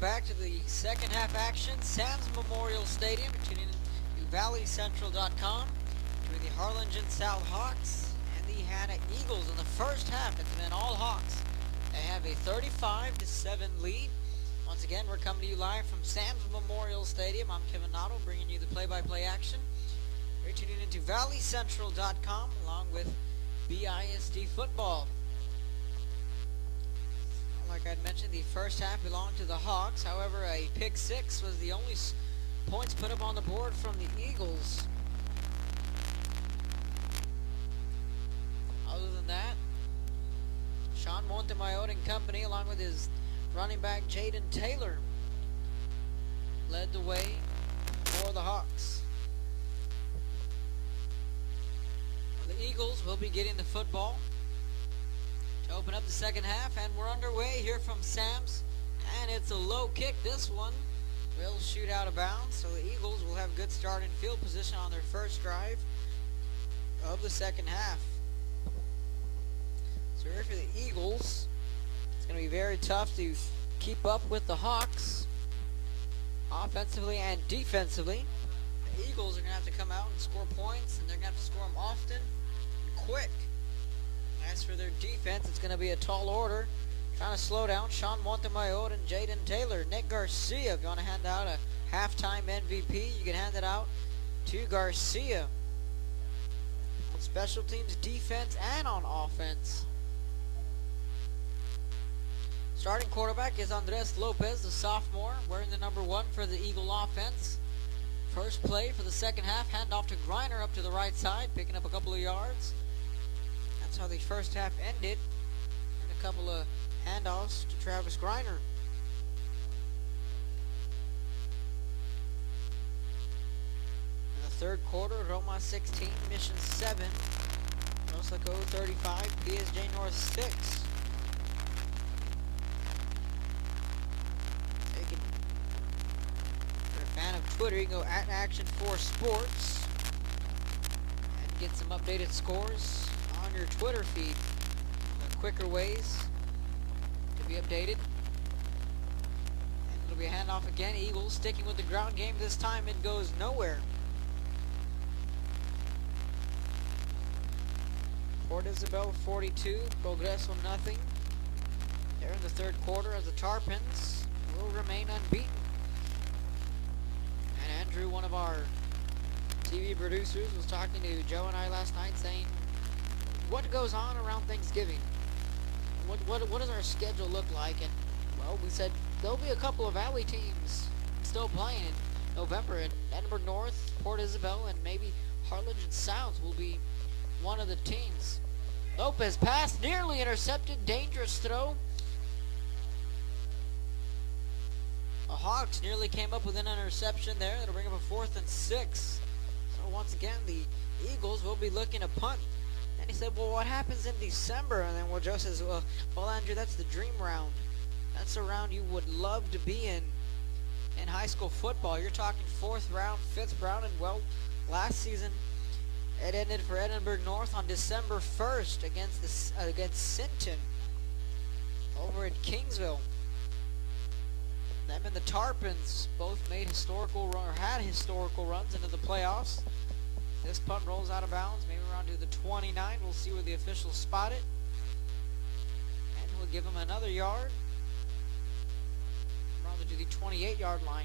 Welcome back to the second half action. Sam's Memorial Stadium. Tuning in to ValleyCentral.com. Between the Harlingen South Hawks and the Hanna Eagles in the first half. It's been all Hawks. They have a 35-7 lead. Once again, we're coming to you live from Sam's Memorial Stadium. I'm Kevin Notto, bringing you the play-by-play action. You're tuning in to ValleyCentral.com along with BISD Football. Like I'd mentioned, the first half belonged to the Hawks. However, a pick six was the only points put up on the board from the Eagles. Other than that, Sean Montemayor and company, along with his running back Jaden Taylor, led the way for the Hawks. The Eagles will be getting the football to open up the second half, and we're underway here from Sam's, and it's a low kick. This one will shoot out of bounds, so the Eagles will have good starting field position on their first drive of the second half. So here for the Eagles, it's going to be very tough to keep up with the Hawks offensively and defensively. The Eagles are going to have to come out and score points, and they're going to have to score them often and quick. As for their defense, it's going to be a tall order. Trying to slow down Sean Montemayor and Jaden Taylor. Nick Garcia, if you want to hand out a halftime MVP, you can hand it out to Garcia. On special teams, defense, and on offense. Starting quarterback is Andres Lopez, the sophomore, wearing the number 1 for the Eagle offense. First play for the second half, handoff to Griner up to the right side, picking up a couple of yards. That's how the first half ended. And a couple of handoffs to Travis Griner. In the third quarter, Roma 16, Mission 7. Rosako 35, PSJ North 6. If you're a fan of Twitter, you can go at Action4Sports and get some updated scores on your Twitter feed. Quicker ways to be updated. And it'll be a handoff again. Eagles sticking with the ground game. This time it goes nowhere. Port Isabel 42, Progreso nothing. There in the third quarter as the Tarpons will remain unbeaten. And Andrew, one of our TV producers, was talking to Joe and I last night saying, what goes on around Thanksgiving? What does our schedule look like? And, well, we said there'll be a couple of Valley teams still playing in November. And Edinburgh North, Port Isabel, and maybe Harlingen South will be one of the teams. Lopez pass, nearly intercepted, dangerous throw. The Hawks nearly came up with an interception there. That'll bring up a 4th and 6. So once again, the Eagles will be looking to punt. He said, well, what happens in December? And then Joe says, well, Andrew, that's the dream round. That's a round you would love to be in high school football. You're talking 4th round, 5th round, and, well, last season it ended for Edinburgh North on December 1st against Sinton over at Kingsville. Them and the Tarpons both made had historical runs into the playoffs. This punt rolls out of bounds, maybe around to the 29. We'll see where the officials spot it. And we'll give them another yard. Around to the 28-yard line.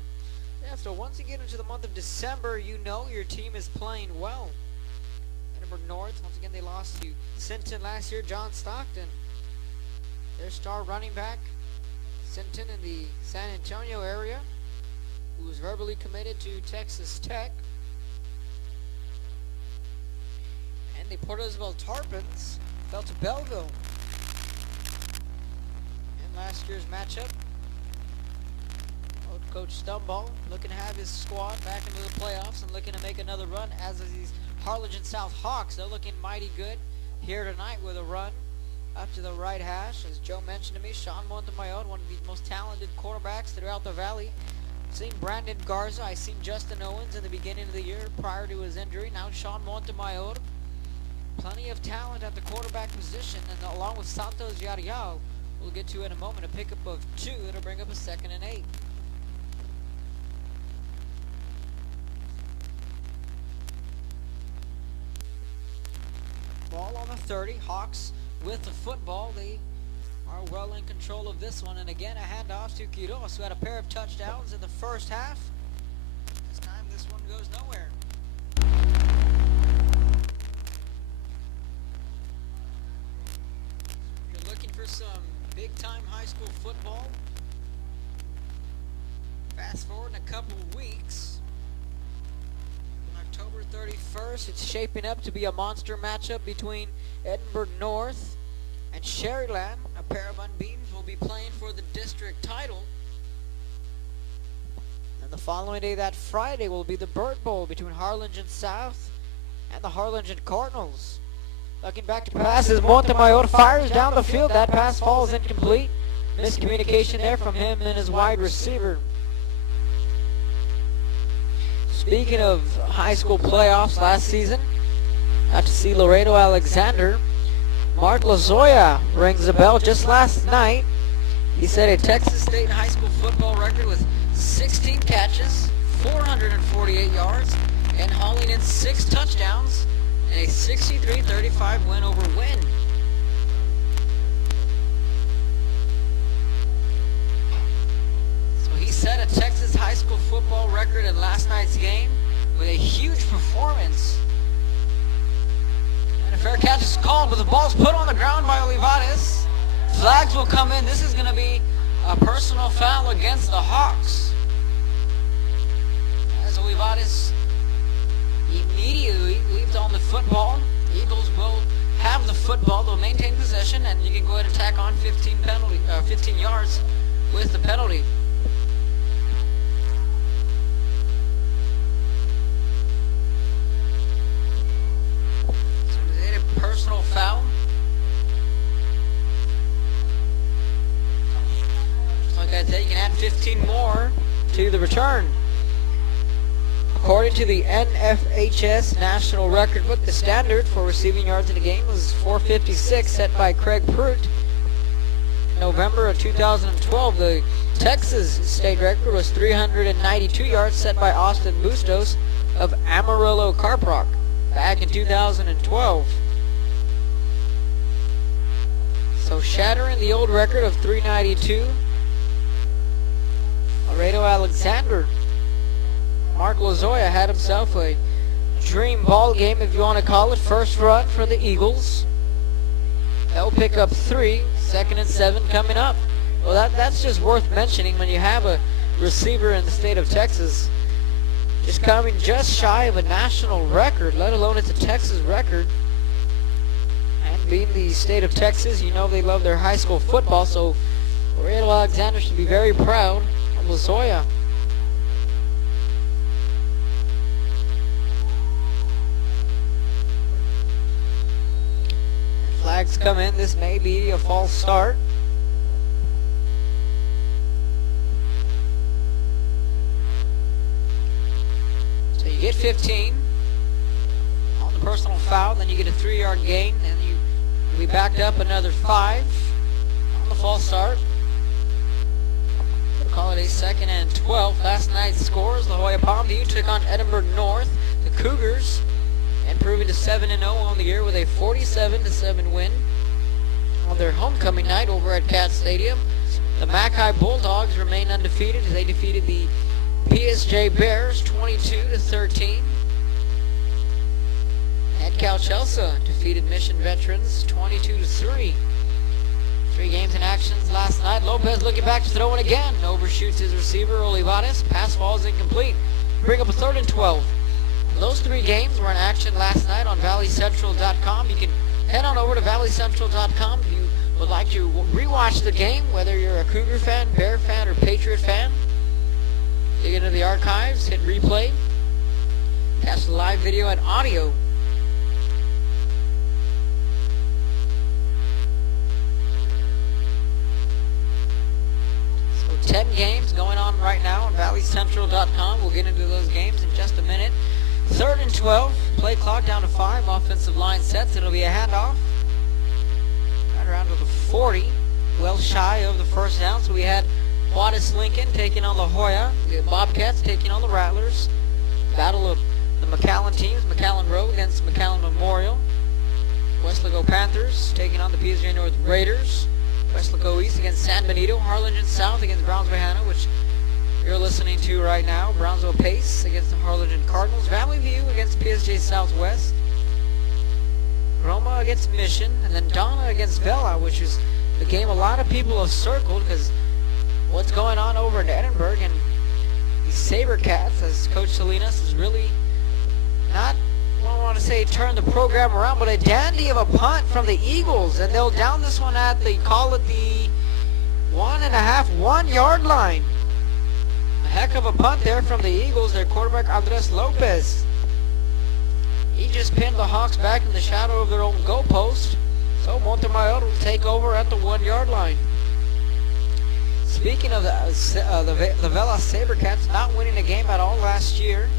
Yeah, so once you get into the month of December, you know your team is playing well. Edinburgh North, once again, they lost to Sinton last year. John Stockton, their star running back. Sinton in the San Antonio area, who was verbally committed to Texas Tech. And the Port Isabel Tarpons fell to Belleville in last year's matchup. Old Coach Stumball looking to have his squad back into the playoffs and looking to make another run, as is these Harlingen South Hawks. They're looking mighty good here tonight with a run up to the right hash. As Joe mentioned to me, Sean Montemayor, one of the most talented quarterbacks throughout the Valley. I've seen Brandon Garza. I've seen Justin Owens in the beginning of the year prior to his injury. Now Sean Montemayor. Plenty of talent at the quarterback position, and along with Santos Yariao, we'll get to in a moment. A pickup of 2. It'll bring up a 2nd and 8. Ball on the 30. Hawks with the football. They are well in control of this one. And again, a handoff to Quiroz, who had a pair of touchdowns in the first half. This time, this one goes nowhere. If you're looking for some big-time high school football, fast forward in a couple of weeks. On October 31st, it's shaping up to be a monster matchup between Edinburgh North and Sherryland. A pair of unbeatens will be playing for the district title. And the following day, that Friday, will be the Bird Bowl between Harlingen South and the Harlingen Cardinals. Looking back to passes, Montemayor fires down the field. That pass falls incomplete. Miscommunication there from him and his wide receiver. Speaking of high school playoffs last season, got to see Laredo Alexander. Mark Lozoya rings the bell just last night. He set a Texas State high school football record with 16 catches, 448 yards, and hauling in 6 touchdowns and a 63-35 win over Wynn. So he set a Texas high school football record in last night's game with a huge performance. And a fair catch is called, but the ball's put on the ground by Olivares. Flags will come in. This is going to be a personal foul against the Hawks, as Olivares immediately leaps on the football. Eagles will have the football. They'll maintain possession, and you can go ahead and tack on 15 yards with the penalty. So they had a personal foul. Like I said, you can add 15 more to the return. According to the NFHS National Record Book, the standard for receiving yards in a game was 456, set by Craig Pruitt in November of 2012. The Texas state record was 392 yards, set by Austin Bustos of Amarillo Carprock back in 2012. So shattering the old record of 392, Laredo Alexander. Mark Lozoya had himself a dream ball game, if you want to call it. First run for the Eagles. They'll pick up 3, 2nd and 7 coming up. Well, that's just worth mentioning when you have a receiver in the state of Texas just coming just shy of a national record, let alone it's a Texas record. And being the state of Texas, you know they love their high school football, so Laredo Alexander should be very proud of Lozoya. Flags come in. This may be a false start. So you get 15 on the personal foul, then you get a 3-yard gain, and you'll be backed up another 5 on the false start. We'll call it a 2nd and 12. Last night's scores: La Jolla Palmview took on Edinburgh North. The Cougars improving to 7-0 on the year with a 47-7 win on their homecoming night over at Cat Stadium. The Mackay Bulldogs remain undefeated as they defeated the PSJ Bears 22-13. And Cal Chelsea defeated Mission Veterans 22-3. 3 games in action last night. Lopez looking back to throw it again. Overshoots his receiver, Olivares. Pass falls incomplete. Bring up a 3rd and 12. Those 3 games were in action last night on valleycentral.com. You can head on over to valleycentral.com if you would like to rewatch the game, whether you're a Cougar fan, Bear fan, or Patriot fan. Dig into the archives, hit replay, catch the live video and audio. So 10 games going on right now on valleycentral.com. We'll get into those games in just a minute. 3rd and 12. Play clock down to 5. Offensive line sets. It'll be a handoff right around to the 40. well shy of the first down. So we had Juarez Lincoln taking on La Jolla, the Bobcats taking on the Rattlers. Battle of the McAllen teams, McAllen Row against McAllen Memorial. Westlaco Panthers taking on the PSJ North Raiders. Westlaco East against San Benito. Harlingen South against Brownsville Hanna, which you're listening to right now. Brownsville Pace against the Harlingen Cardinals. Valley View against PSJ Southwest. Roma against Mission. And then Donna against Vela, which is the game a lot of people have circled because what's going on over in Edinburgh, and these Sabercats, as Coach Salinas is really not, I don't want to say turn the program around, but a dandy of a punt from the Eagles, and they'll down this one at the, call it the 1.5 yard line. A heck of a punt there from the Eagles, their quarterback Andres Lopez. He just pinned the Hawks back in the shadow of their own goalpost, so Montemayor will take over at the 1 yard line. Speaking of the Vela Sabercats not winning a game at all last year,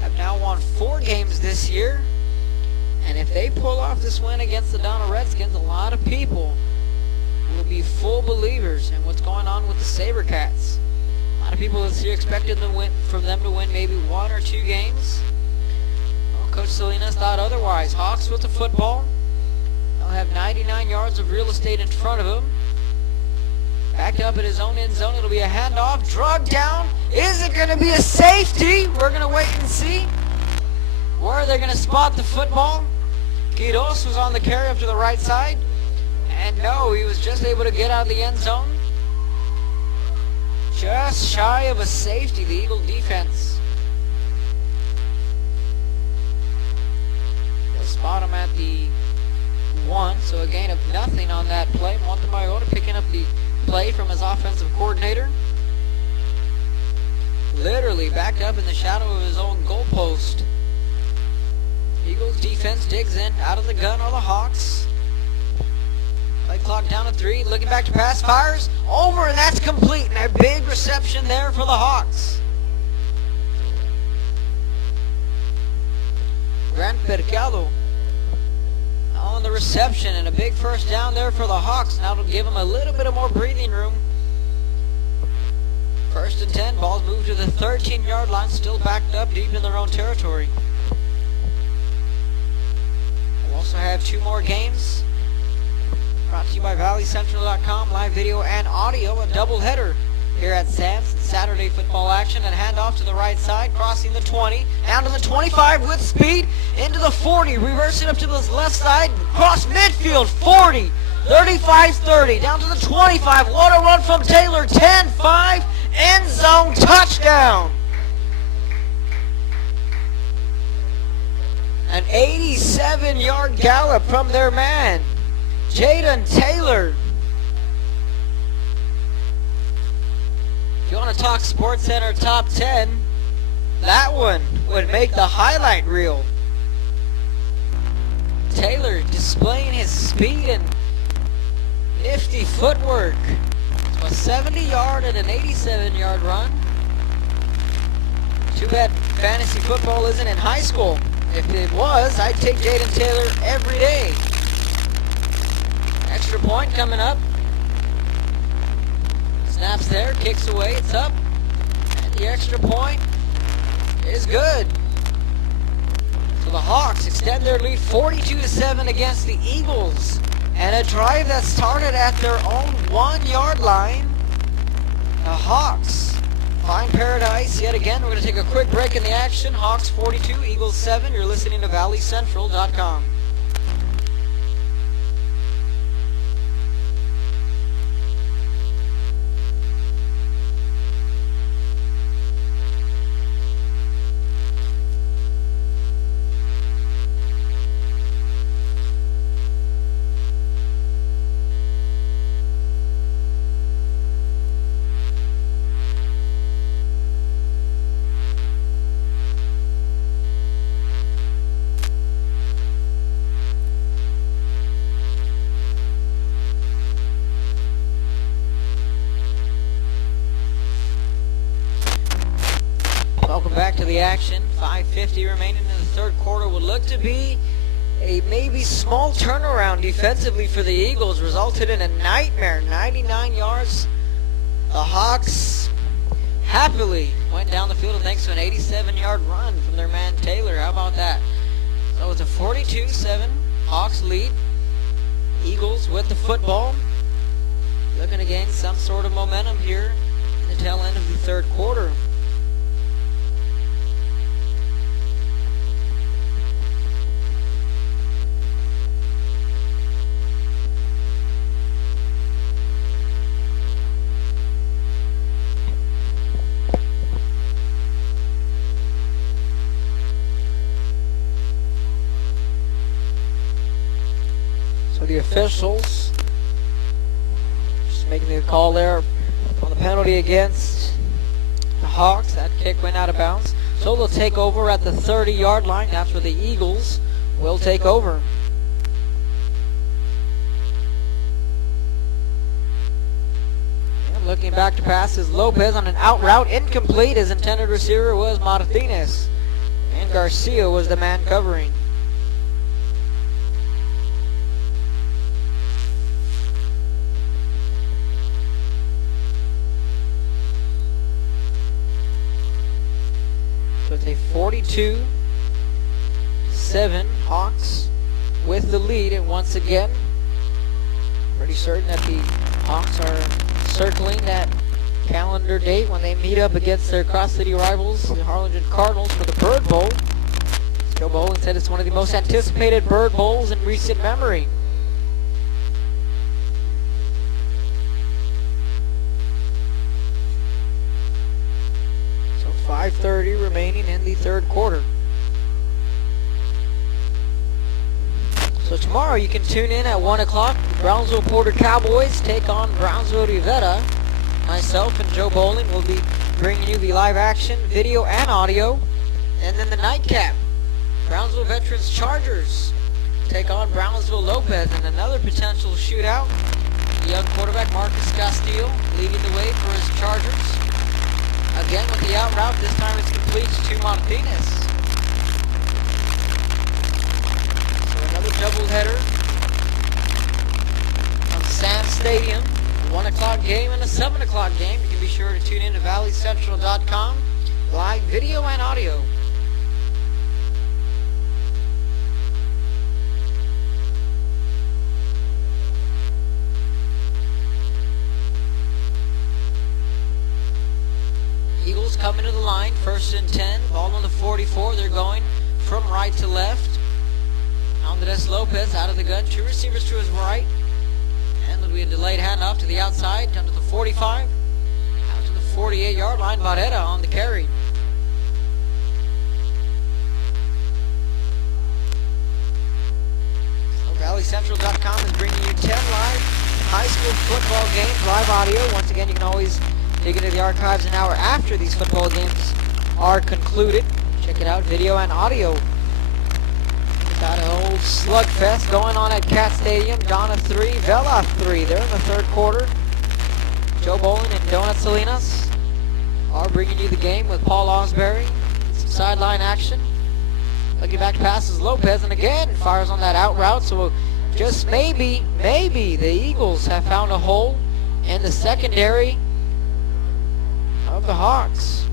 have now won 4 games this year. And if they pull off this win against the Donna Redskins, a lot of people will be full believers in what's going on with the Sabercats. A lot of people this year expected from them to win maybe 1 or 2 games. Well, Coach Salinas thought otherwise. Hawks with the football. They'll have 99 yards of real estate in front of him. Backed up in his own end zone. It'll be a handoff. Drug down. Is it going to be a safety? We're going to wait and see. Where are they going to spot the football? Quiros was on the carry up to the right side. And no, he was just able to get out of the end zone. Just shy of a safety, the Eagle defense. They'll spot him at the 1, so a gain of nothing on that play. Montemayor picking up the play from his offensive coordinator. Literally backed up in the shadow of his own goalpost. Eagles defense digs in, out of the gun are the Hawks. Play clock down to 3, looking back to pass, fires, over, and that's complete. And a big reception there for the Hawks. Grant Percado on the reception, and a big first down there for the Hawks. Now it'll give them a little bit of more breathing room. 1st and 10, balls moved to the 13-yard line, still backed up deep in their own territory. We'll also have 2 more games. Brought to you by ValleyCentral.com, live video and audio, a doubleheader here at Sam's. Saturday football action, and handoff to the right side, crossing the 20, down to the 25 with speed, into the 40, reversing up to the left side, cross midfield, 40, 35-30, down to the 25, what a run from Taylor, 10-5, end zone touchdown. An 87-yard gallop from their man, Jaden Taylor. If you want to talk Sports Center top 10, that one would make the highlight reel. Taylor displaying his speed and nifty footwork. So a 70-yard and an 87-yard run. Too bad fantasy football isn't in high school. If it was, I'd take Jaden Taylor every day. Extra point coming up. Snaps there, kicks away, it's up. And the extra point is good. So the Hawks extend their lead 42-7 against the Eagles. And a drive that started at their own 1 yard line. The Hawks find paradise yet again. We're going to take a quick break in the action. Hawks 42, Eagles 7. You're listening to ValleyCentral.com. Welcome back to the action. 5:50 remaining in the third quarter. Would look to be A maybe small turnaround defensively for the Eagles resulted in a nightmare, 99 yards. The Hawks happily went down the field thanks to an 87-yard run from their man Taylor. How about that? So it's a 42-7 Hawks lead. Eagles with the football, looking to gain some sort of momentum here in the tail end of the third quarter. So the officials just making the call there on the penalty against the Hawks. That kick went out of bounds. So they'll take over at the 30-yard line. That's where the Eagles will take over. And looking back to pass is Lopez on an out route. Incomplete. His intended receiver was Martinez. And Garcia was the man covering. So it's a 42-7 Hawks with the lead, and once again, pretty certain that the Hawks are circling that calendar date when they meet up against their cross-city rivals, the Harlingen Cardinals, for the Bird Bowl. Joe Bowling said it's one of the most anticipated Bird Bowls in recent memory. So 5:30 remaining in the third quarter. So tomorrow you can tune in at 1 o'clock. The Brownsville Porter Cowboys take on Brownsville Rivetta. Myself and Joe Bowling will be bringing you the live action, video, and audio. And then the nightcap. Brownsville Veterans Chargers take on Brownsville Lopez in another potential shootout. The young quarterback Marcus Castillo leading the way for his Chargers. Again with the out route, this time it's complete to Martinez. So another doubleheader on Sam Stadium. A 1 o'clock game and a 7 o'clock game. You can be sure to tune in to valleycentral.com. Live video and audio. Eagles coming to the line, 1st and 10, ball on the 44. They're going from right to left. Andres Lopez out of the gun, two receivers to his right. And there'll be a delayed handoff to the outside, down to the 45, out to the 48-yard line. Barrera on the carry. So ValleyCentral.com is bringing you 10 live high school football games, live audio. Once again, you can always dig into the archives an hour after these football games are concluded. Check it out, video and audio. Got an old slugfest going on at Cat Stadium. Donna 3, Vela 3. They're in the third quarter. Joe Bowling and Donut Salinas are bringing you the game with Paul Osbury. Some sideline action. Looking back passes Lopez, and again fires on that out route. So just maybe the Eagles have found a hole in the secondary of the Hawks.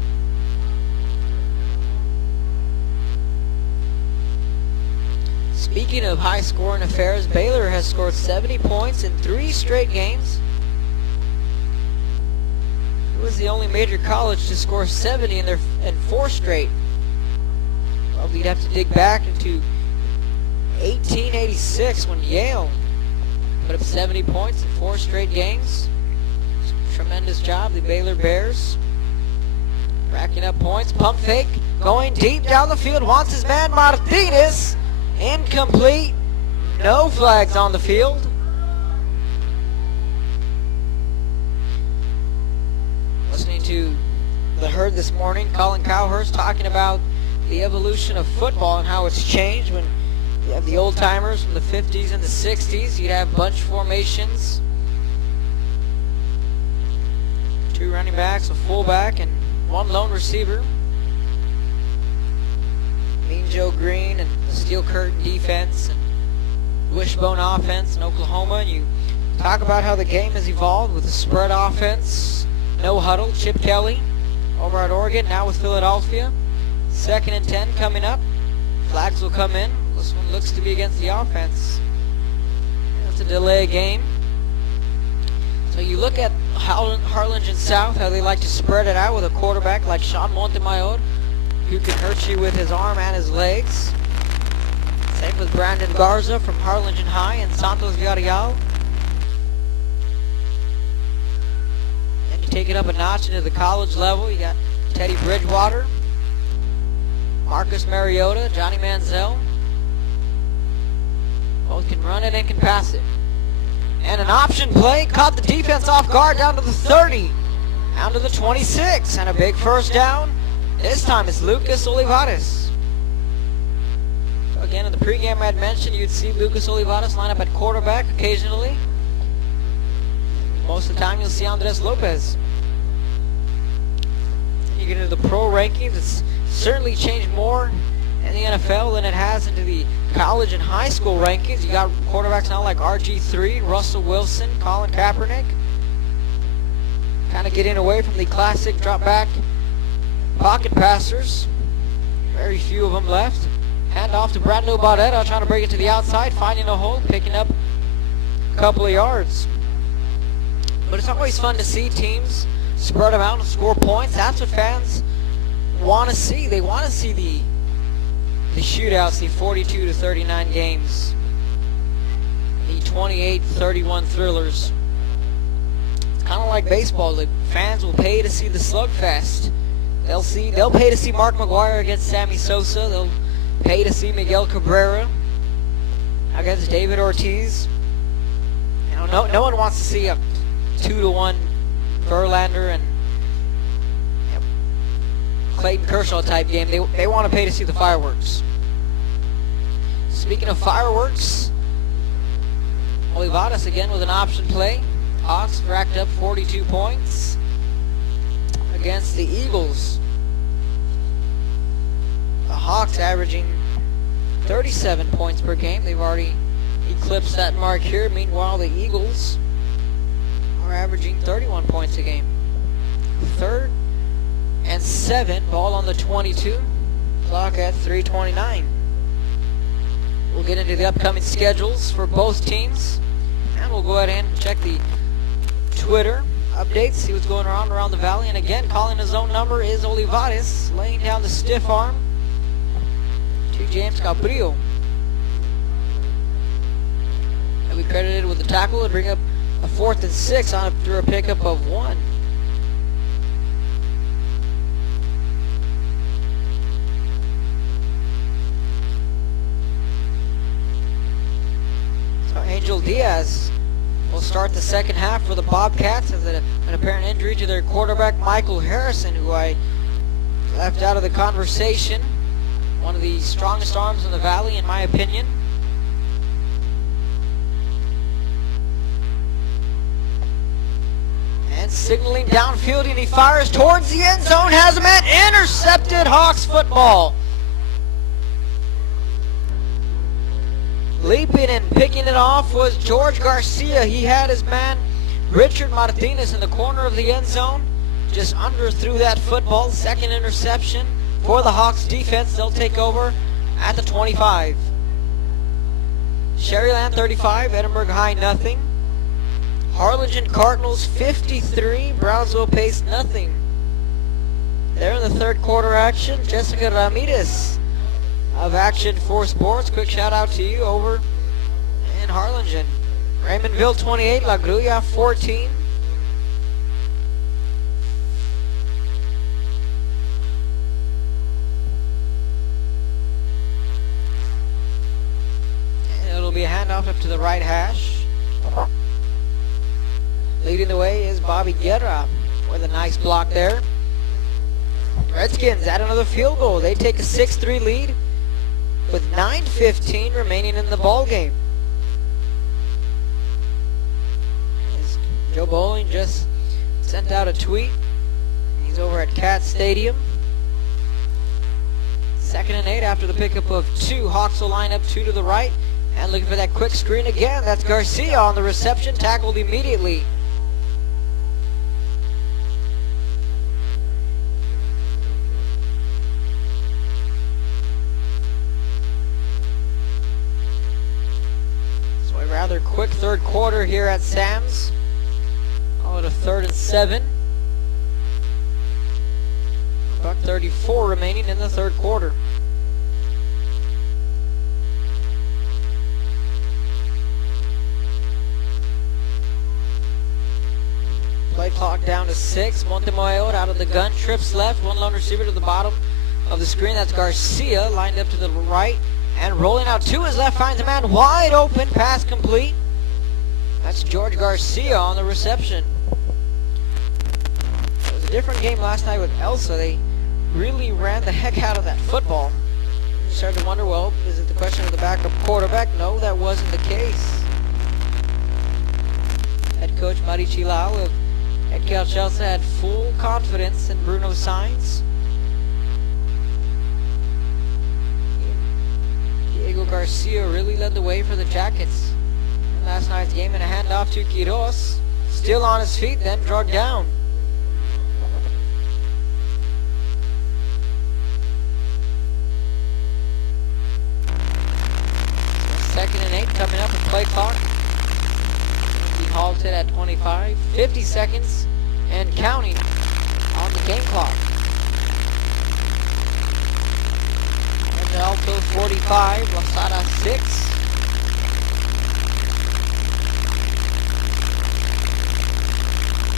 Speaking of high-scoring affairs, Baylor has scored 70 points in 3 straight games. It was the only major college to score 70 in 4 straight. Probably you'd have to dig back into 1886 when Yale put up 70 points in 4 straight games. Tremendous job, the Baylor Bears. Racking up points. Pump fake. Going deep down the field. Wants his man Martinez. Incomplete. No flags on the field. Listening to the herd this morning, Colin Cowhurst talking about the evolution of football and how it's changed. When you have the old timers from the 50s and the 60s, you'd have bunch formations. 2 running backs, a fullback, and 1 lone receiver. Mean Joe Green and the steel curtain defense and wishbone offense in Oklahoma, and you talk about how the game has evolved with the spread offense, no huddle. Chip Kelly over at Oregon, now with Philadelphia. 2nd and 10 coming up. Flags will come in. This one looks to be against the offense. That's a delay game. So you look at Harlingen South, how they like to spread it out with a quarterback like Sean Montemayor, who can hurt you with his arm and his legs. Same with Brandon Garza from Harlingen High and Santos Villarreal. And you take it up a notch into the college level. You got Teddy Bridgewater, Marcus Mariota, Johnny Manziel. Both can run it and can pass it. And an option play caught the defense off guard down to the 30, down to the 26, and a big first down. This time it's Lucas Olivares. So again, in the pregame I had mentioned you'd see Lucas Olivares line up at quarterback occasionally. Most of the time you'll see Andres Lopez. You get into the pro rankings, it's certainly changed more in the NFL than it has into the college and high school rankings. You got quarterbacks now like RG3, Russell Wilson, Colin Kaepernick. Kind of getting away from the classic drop back pocket passers. Very few of them left. Hand off to Brando Baudetta, trying to break it to the outside, finding a hole, picking up a couple of yards. But it's always fun to see teams spread them out and score points. That's what fans want to see. They want to see the shootouts, the 42-39 games, the 28-31 thrillers. It's kind of like baseball. The fans will pay to see the slugfest. They'll pay to see Mark McGwire against Sammy Sosa. They'll pay to see Miguel Cabrera against David Ortiz. You know, no one wants to see a 2-1 Verlander and Clayton Kershaw type game. They want to pay to see the fireworks. Speaking of fireworks, Olivares again with an option play. Hawks racked up 42 points against the Eagles. The Hawks averaging 37 points per game. They've already eclipsed that mark here. Meanwhile, the Eagles are averaging 31 points a game. 3rd and 7, ball on the 22. Clock at 3:29. We'll get into the upcoming schedules for both teams, and we'll go ahead and check the Twitter updates, see what's going on around the valley. And again, calling his own number is Olivares, laying down the stiff arm to James Cabrillo. He'll be credited with the tackle and bring up a 4th and 6 after a pickup of 1. Angel Diaz will start the second half for the Bobcats with an apparent injury to their quarterback Michael Harrison, who I left out of the conversation. One of the strongest arms in the valley, in my opinion. And signaling downfield, and he fires towards the end zone, has him at intercepted. Hawks football. Leaping and picking it off was George Garcia. He had his man Richard Martinez in the corner of the end zone. Just underthrew that football. 2nd interception for the Hawks defense. They'll take over at the 25. Sherryland 35, Edinburgh High nothing. Harlingen Cardinals 53, Brownsville Pace nothing. They're in the 3rd quarter action. Jessica Ramirez of Action 4 Sports. Quick shout out to you over in Harlingen. Raymondville 28, La Grulla 14. And it'll be a handoff up to the right hash. Leading the way is Bobby Guerra with a nice block there. Redskins add another field goal. They take a 6-3 lead with 9:15 remaining in the ball game. As Joe Bowling just sent out a tweet. He's over at Cat Stadium 2nd and 8 after the pickup of 2. Hawks will line up 2 to the right. And looking for that quick screen again. That's Garcia on the reception. Tackled immediately. So a rather quick third quarter here at Sam's. Call it a 3rd and 7. $1:34 remaining in the third quarter. Play clock down to 6. Montemayor out of the gun. Trips left. One lone receiver to the bottom of the screen. That's Garcia lined up to the right. And rolling out to his left. Finds a man wide open. Pass complete. That's George Garcia on the reception. It was a different game last night with Elsa. They really ran the heck out of that football. You started to wonder, well, is it the question of the backup quarterback? No, that wasn't the case. Head coach Marichi Lau of Edcal Chelsea had full confidence in Bruno Sainz. Diego Garcia really led the way for the Jackets in last night's game, and a handoff to Quiroz. Still on his feet, then dragged down. So 2nd and 8 coming up with play clock. Halted at 25, 50 seconds and counting on the game clock. And the Alto 45, Lasada 6.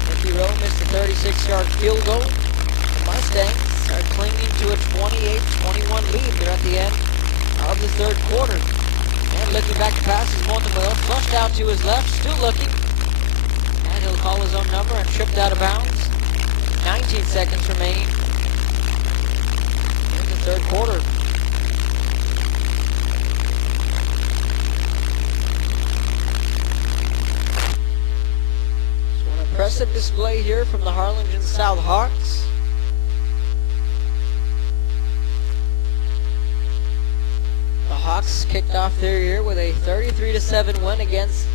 Ricky Rowe missed a 36-yard field goal. The Mustangs are clinging to a 28-21 lead here at the end of the third quarter. And looking back to pass is Montemayor, flushed out to his left, still looking. And he'll call his own number and tripped out of bounds. 19 seconds remaining in the third quarter. So an impressive display here from the Harlingen South Hawks. The Hawks kicked off their year with a 33-7 win against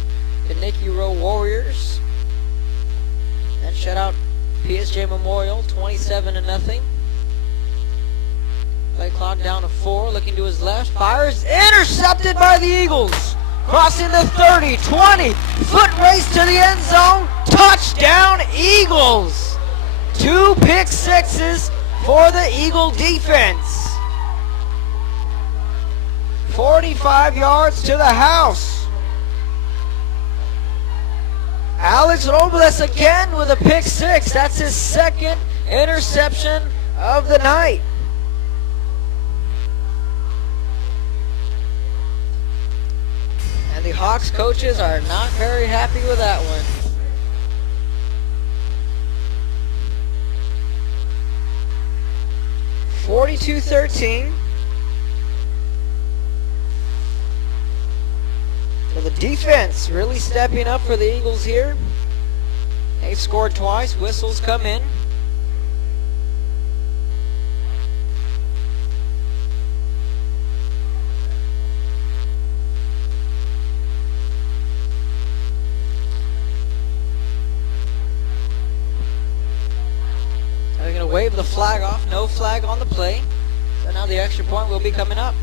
the Nicky Rowe Warriors. And shut out PSJ Memorial 27-0. Play clock down to 4. Looking to his left. Fires. Intercepted by the Eagles. Crossing the 30, 20. Foot race to the end zone. Touchdown Eagles. 2 pick sixes for the Eagle defense. 45 yards to the house. Alex Robles again with a pick 6. That's his 2nd interception of the night. And the Hawks coaches are not very happy with that one. (42-13). So the defense really stepping up for the Eagles here. They've scored twice. Whistles come in. They're going to wave the flag off. No flag on the play. So now the extra point will be coming up.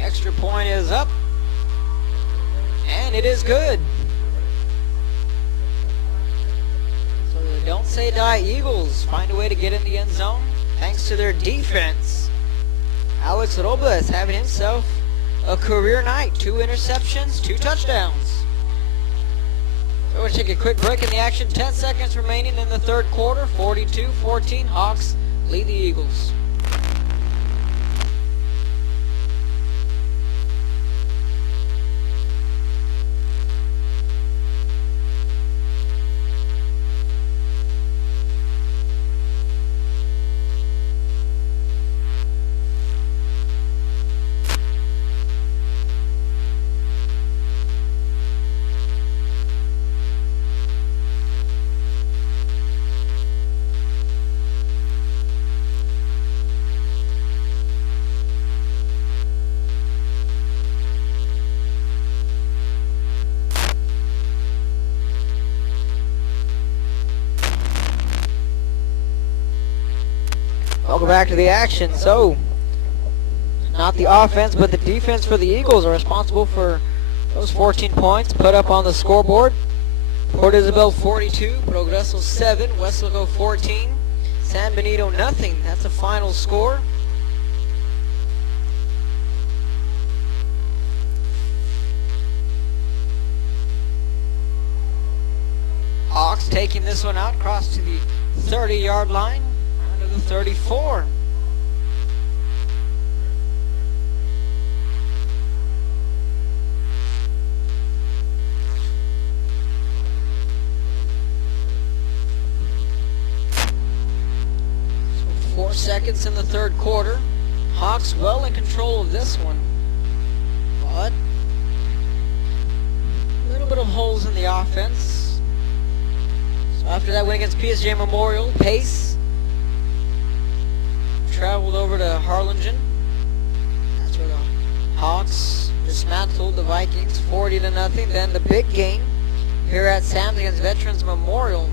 Extra point is up, and it is good. So the Don't Say Die Eagles find a way to get in the end zone thanks to their defense. Alex Robles having himself a career night. 2 interceptions, 2 touchdowns. So we'll take a quick break in the action. 10 seconds remaining in the third quarter. 42-14. Hawks lead the Eagles. go back to the action. So, not the offense, but the defense for the Eagles are responsible for those 14 points put up on the scoreboard. Port Isabel 42, Progreso 7, Westlake 14, San Benito nothing. That's the final score. Hawks taking this one out, cross to the 30-yard line, under the 34. So 4 seconds in the third quarter. Hawks well in control of this one, but a little bit of holes in the offense. After that win against PSG Memorial, Pace traveled over to Harlingen. That's where the Hawks dismantled the Vikings 40-0. Then the big game here at Sam's against Veterans Memorial,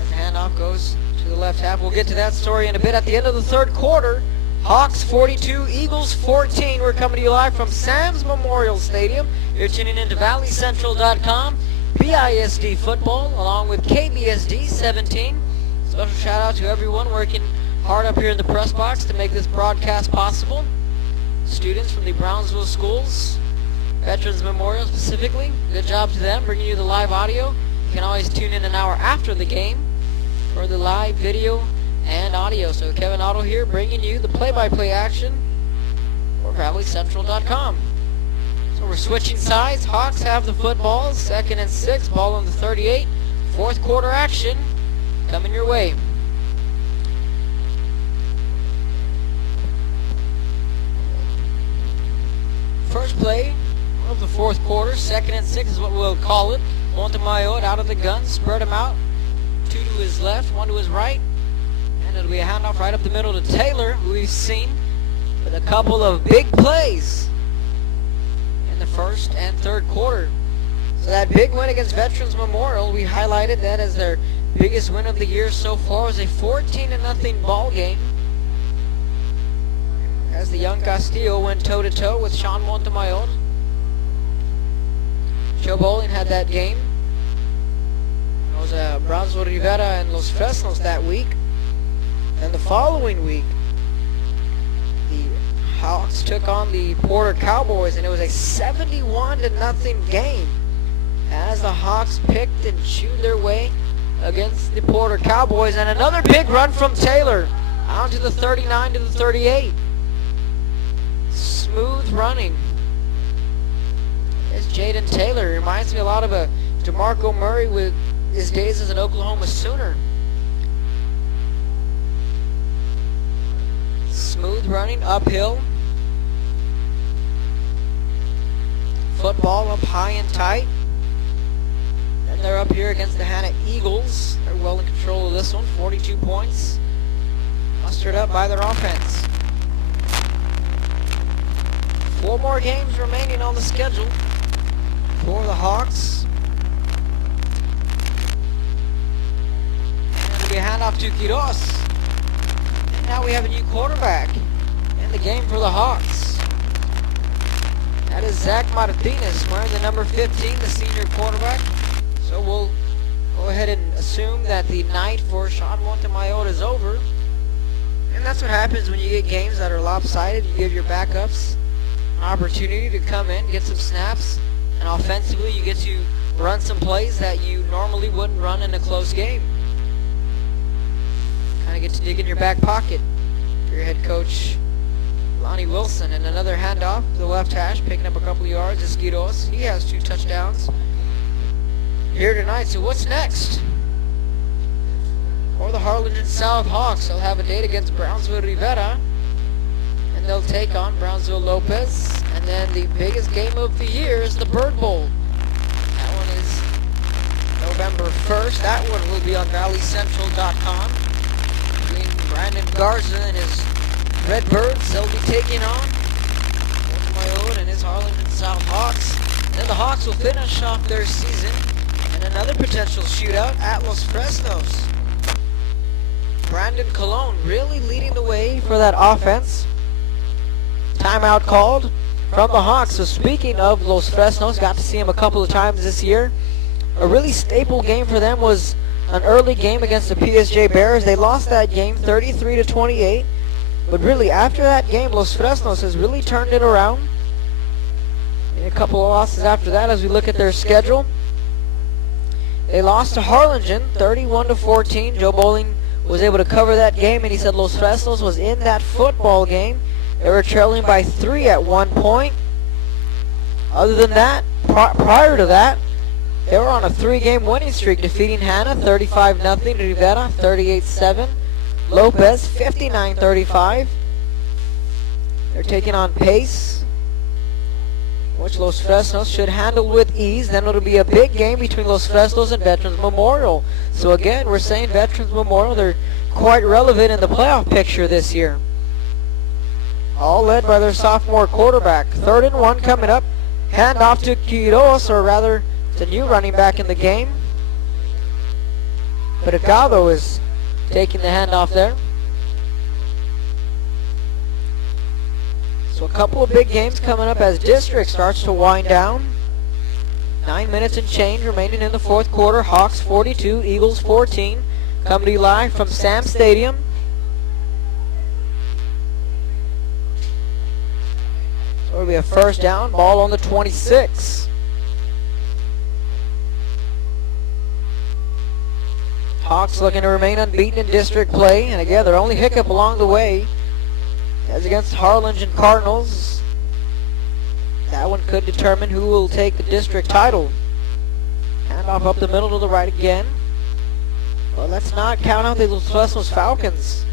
as the handoff goes to the left half. We'll get to that story in a bit. At the end of the third quarter, Hawks 42, Eagles 14. We're coming to you live from Sam's Memorial Stadium. You're tuning into ValleyCentral.com. BISD football along with KBSD 17. Special shout out to everyone working hard up here in the press box to make this broadcast possible. Students from the Brownsville schools, Veterans Memorial specifically, good job to them bringing you the live audio. You can always tune in an hour after the game for the live video and audio. So Kevin Otto here bringing you the play-by-play action for ValleyCentral.com. So we're switching sides. Hawks have the football. 2nd and 6. Ball on the 38. Fourth quarter action coming your way. First play of the fourth quarter. 2nd and 6 is what we'll call it. Montemayor out of the gun. Spread him out. 2 to his left, 1 to his right. And it'll be a handoff right up the middle to Taylor, who we've seen with a couple of big plays the first and third quarter. So that big win against Veterans Memorial, we highlighted that as their biggest win of the year so far. It was a 14-0 ball game as the young Castillo went toe-to-toe with Sean Montemayor. Joe Bowling had that game. It was Brownsville Rivera and Los Fresnos that week. And the following week, the Hawks took on the Porter Cowboys, and it was a 71-0 game as the Hawks picked and chewed their way against the Porter Cowboys. And another big run from Taylor out to the 39 to the 38. Smooth running. It's Jaden Taylor. Reminds me a lot of a DeMarco Murray with his days as an Oklahoma Sooner. Smooth running uphill. Football up high and tight. And they're up here against the Hanna Eagles. They're well in control of this one. 42 points mustered up by their offense. 4 more games remaining on the schedule for the Hawks. And it'll be a handoff to Quiroz. And now we have a new quarterback in the game for the Hawks. That is Zach Martinez wearing the number 15, the senior quarterback. So we'll go ahead and assume that the night for Sean Montemayor is over. And that's what happens when you get games that are lopsided. You give your backups an opportunity to come in, get some snaps, and offensively you get to run some plays that you normally wouldn't run in a close game. Kind of get to dig in your back pocket for your head coach, Lonnie Wilson. And another handoff to the left hash, picking up a couple of yards. Is Quiroz. He has 2 touchdowns here tonight. So what's next for the Harlingen South Hawks? They'll have a date against Brownsville Rivera, and they'll take on Brownsville Lopez. And then the biggest game of the year is the Bird Bowl. That one is November 1st. That one will be on ValleyCentral.com. Between Brandon Garza and his Redbirds, they'll be taking on Montemayor and his Harlingen South Hawks. Then the Hawks will finish off their season in another potential shootout at Los Fresnos. Brandon Colon really leading the way for that offense. Timeout called from the Hawks. So speaking of Los Fresnos, got to see him a couple of times this year. A really staple game for them was an early game against the PSJ Bears. They lost that game 33-28. But really, after that game, Los Fresnos has really turned it around. And a couple of losses after that as we look at their schedule. They lost to Harlingen 31-14. Joe Bowling was able to cover that game, and he said Los Fresnos was in that football game. They were trailing by 3 at one point. Other than that, prior to that, they were on a 3-game winning streak, defeating Hanna 35-0, Rivera 38-7, Lopez 59-35. They're taking on Pace, which Los Fresnos should handle with ease. Then it'll be a big game between Los Fresnos and Veterans Memorial. So again, we're saying Veterans Memorial, they're quite relevant in the playoff picture this year. All led by their sophomore quarterback. 3rd and 1 coming up. Hand off to Quiroz, or rather, the new running back in the game. But Agado is taking the handoff there. So a couple of big games coming up as district starts to wind down. 9 minutes and change remaining in the 4th quarter. Hawks 42, Eagles 14. Coming to you live from Sam Stadium. So it'll be a first down, ball on the 26. Hawks looking to remain unbeaten in district play, and again, their only hiccup along the way as against Harlingen Cardinals. That one could determine who will take the district title. Handoff up the middle to the right again. But let's not count out the Los Fresnos Falcons.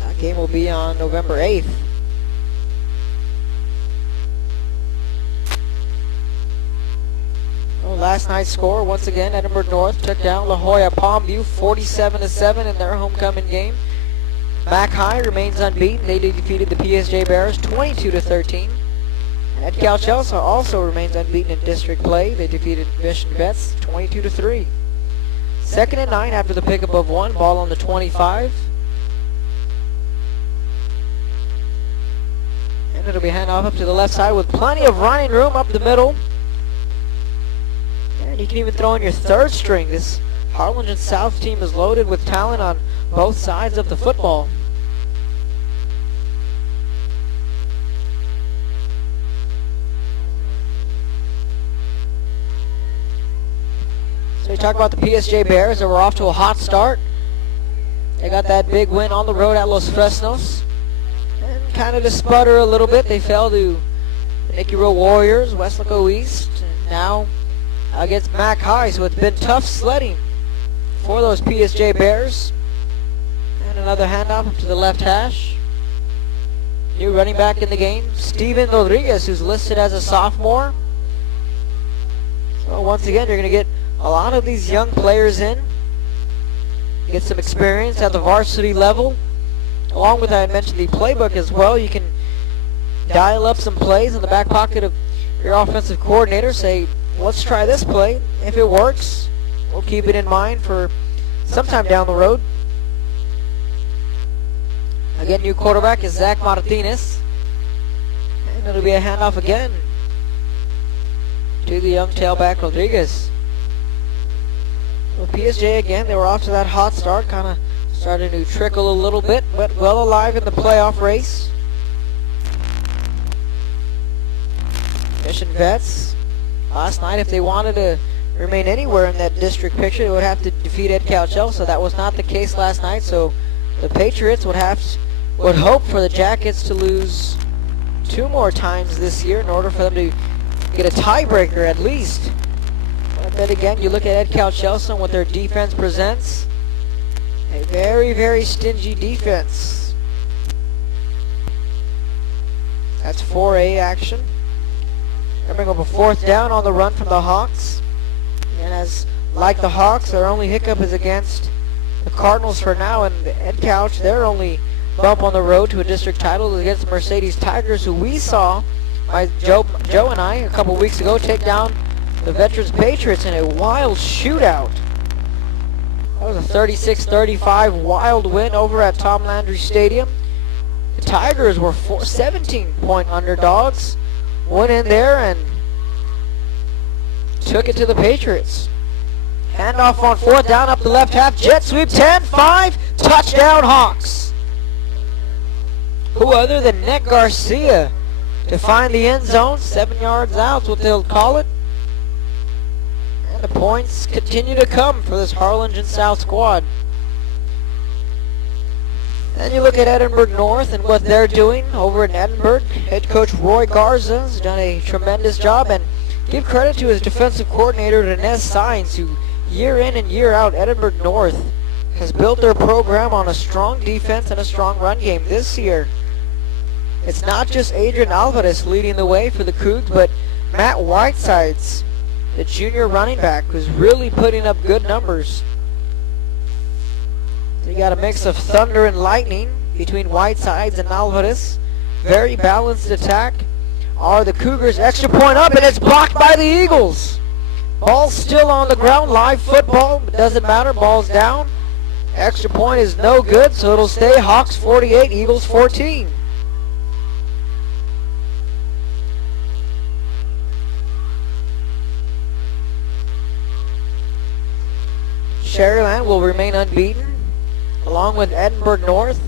That game will be on November 8th. Well, last night's score, once again, Edinburgh North took down La Jolla Palmview 47-7 in their homecoming game. Mac High remains unbeaten. They defeated the PSJ Bears 22-13. And Edcal Chelsea also remains unbeaten in district play. They defeated Mission Vets 22-3. 2nd and 9 after the pickup of 1. Ball on the 25. And it'll be handoff up to the left side with plenty of running room up the middle. And you can even throw in your 3rd string. This Harlingen South team is loaded with talent on both sides of the football. So we talk about the PSJ Bears. They were off to a hot start. They got that big win on the road at Los Fresnos. And kind of to sputter a little bit. They fell to the Nicky Rowe Warriors, Westlaco East. And now against Mac High. So it's been tough sledding for those PSJ Bears. And another handoff up to the left hash. New running back in the game, Steven Rodriguez, who's listed as a sophomore. So once again, you're going to get a lot of these young players in. Get some experience at the varsity level. Along with that, I mentioned the playbook as well. You can dial up some plays in the back pocket of your offensive coordinator. Say, let's try this play. If it works, we'll keep it in mind for sometime down the road. Again, new quarterback is Zach Martinez. And it'll be a handoff again to the young tailback Rodriguez. Well, PSJ again, they were off to that hot start. Kind of started to trickle a little bit, but well alive in the playoff race. Mission Vets, last night, if they wanted to remain anywhere in that district picture, they would have to defeat Edcal Chelsea. That was not the case last night, so the Patriots would hope for the Jackets to lose 2 more times this year in order for them to get a tiebreaker at least. But then again, you look at Edcal Chelsea and what their defense presents. A very, very stingy defense. That's 4A action. They're bringing up a 4th down on the run from the Hawks. And as like the Hawks, their only hiccup is against the Cardinals for now. And Ed Couch, their only bump on the road to a district title is against the Mercedes Tigers, who we saw, Joe and I, a couple weeks ago, take down the Veterans Patriots in a wild shootout. That was a 36-35 wild win over at Tom Landry Stadium. The Tigers were 17-point underdogs. Went in there and took it to the Patriots. Handoff on fourth down up the left half. Jet sweep 10-5. Touchdown Hawks. Who other than Nick Garcia to find the end zone. 7 yards out is what they'll call it. And the points continue to come for this Harlingen South squad. Then you look at Edinburgh North and what they're doing over in Edinburgh. Head coach Roy Garza has done a tremendous job, and give credit to his defensive coordinator Inez Sainz, who year in and year out Edinburgh North has built their program on a strong defense and a strong run game this year. It's not just Adrian Alvarez leading the way for the Cougs, but Matt Whitesides, the junior running back, who's really putting up good numbers. So you got a mix of thunder and lightning between Whitesides and Alvarez. Very balanced attack. Are the Cougars extra point up, and it's blocked by the Eagles. Ball's still on the ground. Live football, but doesn't matter. Ball's down. Extra point is no good, so it'll stay Hawks 48, Eagles 14. Sherryland will remain unbeaten, along with Edinburgh North.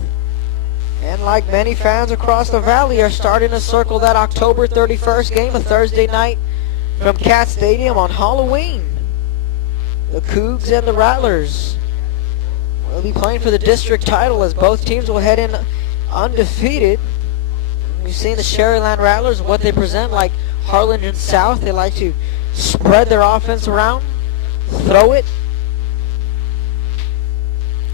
And like many fans across the valley are starting to circle that October 31st game, a Thursday night from Cat Stadium on Halloween. The Cougs and the Rattlers will be playing for the district title as both teams will head in undefeated. We've seen the Sherryland Rattlers, what they present like Harlingen South. They like to spread their offense around, throw it.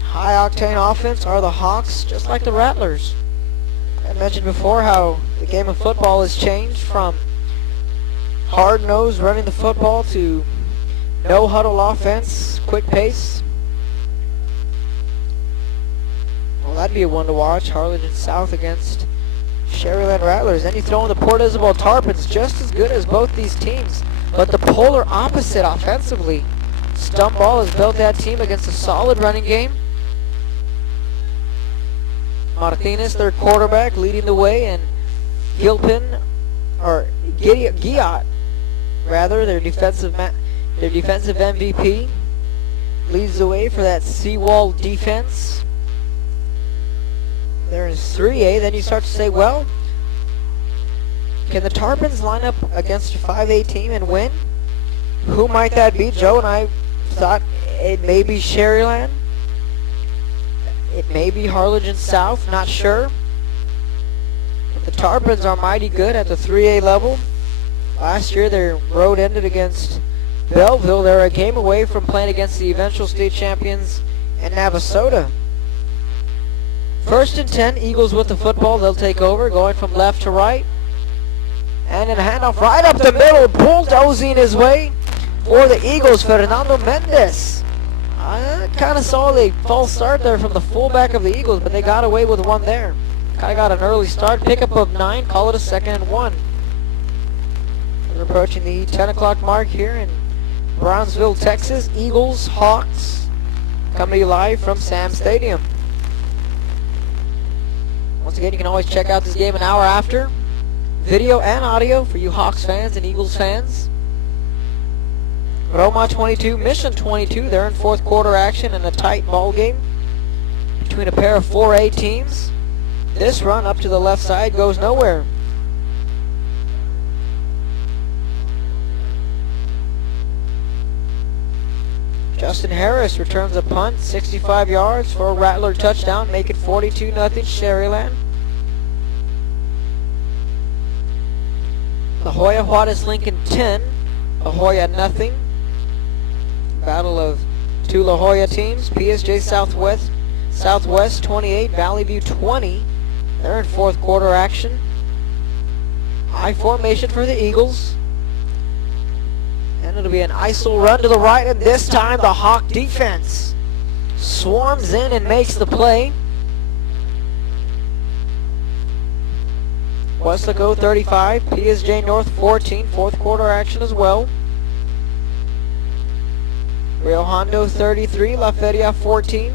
High-octane offense are the Hawks, just like the Rattlers. I mentioned before how the game of football has changed from hard-nosed running the football to no-huddle offense, quick pace. Well, that'd be a one to watch. Harlingen South against Sherryland Rattlers. Then you throw in the Port Isabel Tarpons, just as good as both these teams, but the polar opposite offensively. Stumball has built that team against a solid running game. Martinez, their quarterback, leading the way, and Gilpin, or Giat, rather, their defensive MVP, leads the way for that seawall defense. They're in 3A. Then you start to say, well, can the Tarpons line up against a 5A team and win? Who might that be? Joe and I thought it may be Sherryland. It may be Harlingen South, not sure. But the Tarpons are mighty good at the 3A level. Last year their road ended against Belleville. They're a game away from playing against the eventual state champions in Navasota. 1st and 10, Eagles with the football. They'll take over, going from left to right. And in a handoff right up the middle, bulldozing his way for the Eagles, Fernando Mendez. I kind of saw a false start there from the fullback of the Eagles, but they got away with one there. Kind of got an early start, pickup of 9, call it a 2nd and 1. We're approaching the 10 o'clock mark here in Brownsville, Texas. Eagles, Hawks, coming to you live from Sam Stadium. Once again, you can always check out this game an hour after. Video and audio for you Hawks fans and Eagles fans. Roma 22, Mission 22. They're in fourth quarter action in a tight ball game between a pair of 4A teams. This run up to the left side goes nowhere. Justin Harris returns a punt, 65 yards for a Rattler touchdown, make it 42-0 Sherryland. La Jolla Juarez Lincoln 10, La Jolla nothing. Battle of two La Jolla teams. PSJ Southwest 28, Valley View 20. They're in fourth quarter action. High formation for the Eagles. And it'll be an ISO run to the right, and this time the Hawk defense swarms in and makes the play. Westlaco 35, PSJ North 14, fourth quarter action as well. Rio Hondo 33, La Feria 14.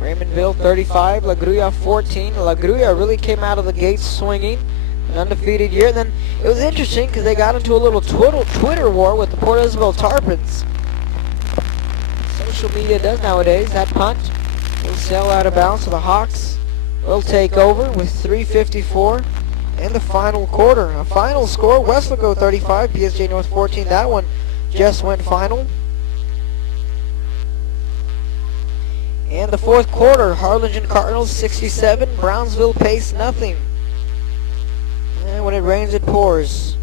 Raymondville 35, La Gruya 14. La Gruya really came out of the gates swinging. An undefeated year. Then it was interesting because they got into a little Twitter war with the Port Isabel Tarpons. Social media does nowadays. That punt will sail out of bounds, so the Hawks will take over with 3:54 in the final quarter. A final score, Westlaco 35, PSJ North 14. That one just went final. In the fourth quarter, Harlingen Cardinals 67, Brownsville Pace nothing. And when it rains, it pours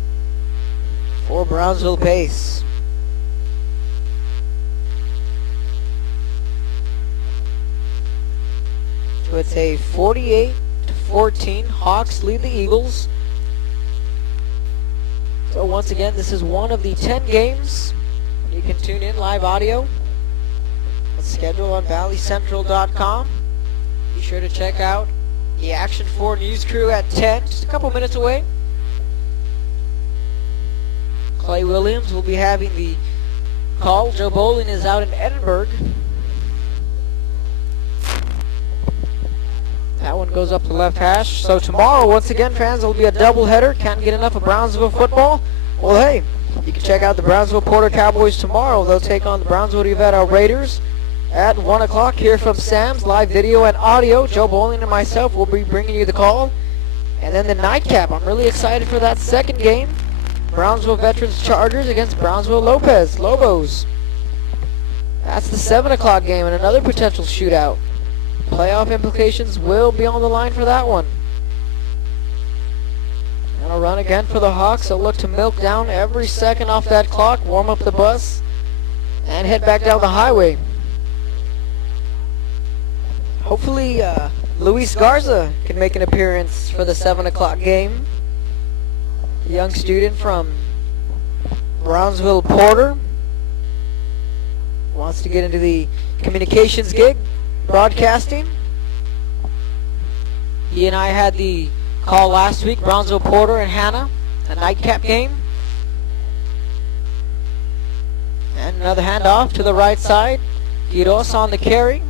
for Brownsville Pace. So it's a 48-14. Hawks lead the Eagles. So once again, this is one of the 10 games. You can tune in live audio. It's scheduled on valleycentral.com. Be sure to check out the Action 4 news crew at 10, just a couple minutes away. Clay Williams will be having the call. Joe Bowling is out in Edinburgh. That one goes up the left hash. So tomorrow, once again, fans, will be a doubleheader. Can't get enough of Brownsville football? Well, hey, you can check out the Brownsville Porter Cowboys tomorrow. They'll take on the Brownsville Rivera Raiders at 1 o'clock here from Sam's. Live video and audio. Joe Bowling and myself will be bringing you the call. And then the nightcap. I'm really excited for that second game. Brownsville Veterans Chargers against Brownsville Lobos. That's the 7 o'clock game and another potential shootout. Playoff implications will be on the line for that one. And a run again for the Hawks. They'll look to milk down every second off that clock, warm up the bus, and head back down the highway. Hopefully, Luis Garza can make an appearance for the 7 o'clock game. A young student from Brownsville Porter. Wants to get into the communications gig, broadcasting. He and I had the call last week, Brownsville Porter and Hanna, a nightcap game. And another handoff to the right side. Quiroz on the carry.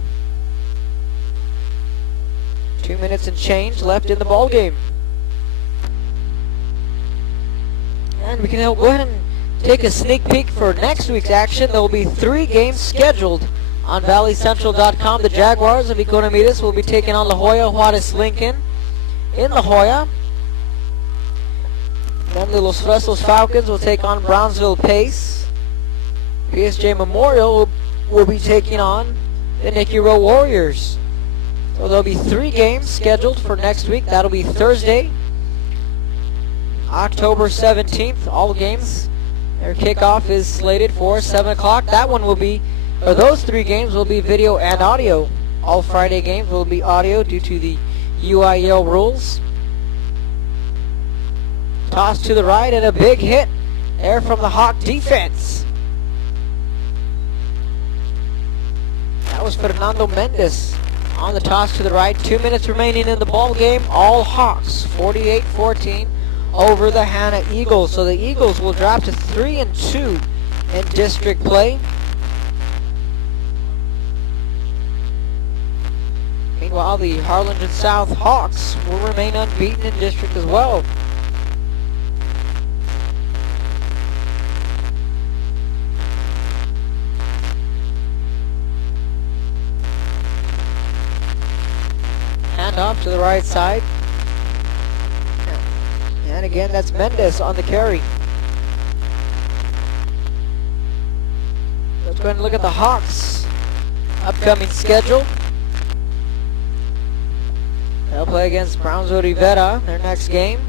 2 minutes and change left in the ball game. And we can go ahead and take a sneak peek for next week's action. There will be 3 games scheduled on valleycentral.com. The Jaguars of Economitas will be taking on La Jolla Juarez Lincoln in La Jolla. Then the Los Fresnos Falcons will take on Brownsville Pace. PSJ Memorial will be taking on the Nicky Rowe Warriors. So there'll be 3 games scheduled for next week. That'll be Thursday, October 17th. All games, their kickoff is slated for 7 o'clock. That one will be, or those 3 games will be video and audio. All Friday games will be audio due to the UIL rules. Toss to the right and a big hit there from the Hawk defense. That was Fernando Mendez on the toss to the right. 2 minutes remaining in the ball game. All Hawks, 48-14 over the Hanna Eagles. So the Eagles will drop to 3-2 in district play. Meanwhile, the Harlingen South Hawks will remain unbeaten in district as well. Hand off to the right side. And again, that's Mendez on the carry. Let's go ahead and look at the Hawks' upcoming schedule. They'll play against Brownsville Rivera, their next game.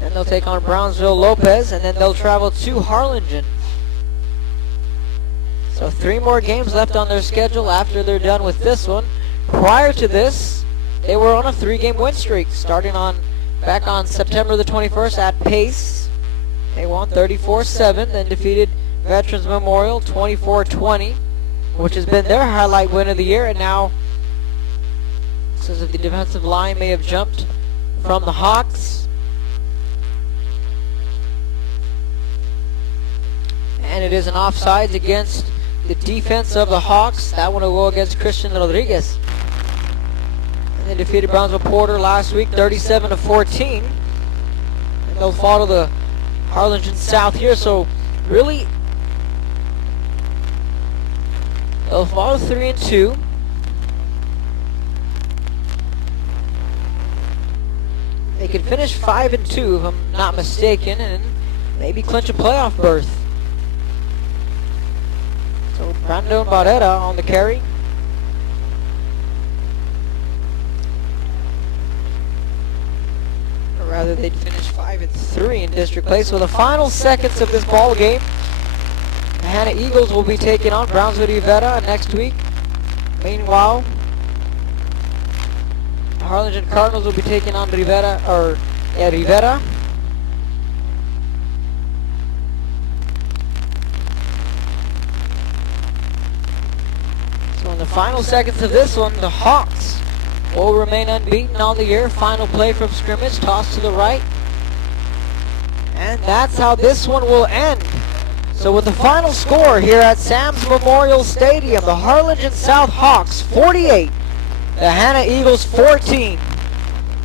Then they'll take on Brownsville Lopez, and then they'll travel to Harlingen. So 3 more games left on their schedule after they're done with this one. Prior to this, they were on a 3-game win streak, starting back on September the 21st at Pace. They won 34-7, then defeated Veterans Memorial 24-20, which has been their highlight win of the year. And now, since the defensive line may have jumped from the Hawks, it is an offsides against the defense of the Hawks. That one will go against Christian Rodriguez. And they defeated Brownsville Porter last week 37-14. And they'll follow the Harlingen South here, so really they'll follow 3-2. They could finish 5-2 if I'm not mistaken, and maybe clinch a playoff berth. So Brandon Barrera on the carry. Or rather, they'd finish 5-3 in district play. So the final seconds of this ball game, the Hanna Eagles will be taking on Brownsville Rivera next week. Meanwhile, the Harlingen Cardinals will be taking on Rivera. So in the final seconds of this one, the Hawks will remain unbeaten on the year. Final play from scrimmage, toss to the right. And that's how this one will end. So with the final score here at Sam's Memorial Stadium, the Harlingen South Hawks 48, the Hanna Eagles 14.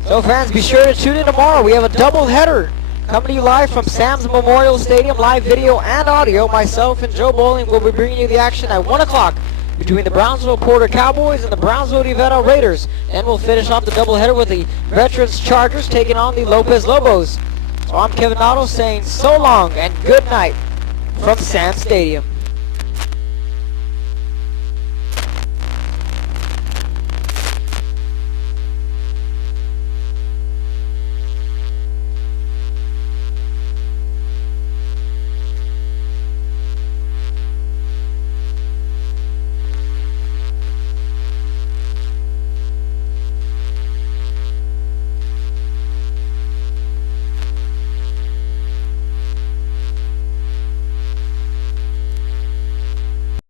So fans, be sure to tune in tomorrow. We have a double header coming to you live from Sam's Memorial Stadium, live video and audio. Myself and Joe Bowling will be bringing you the action at 1 o'clock between the Brownsville Porter Cowboys and the Brownsville Rivera Raiders. Then we'll finish off the doubleheader with the Veterans Chargers taking on the Lopez Lobos. So I'm Kevin Otto saying so long and good night from Sam Stadium.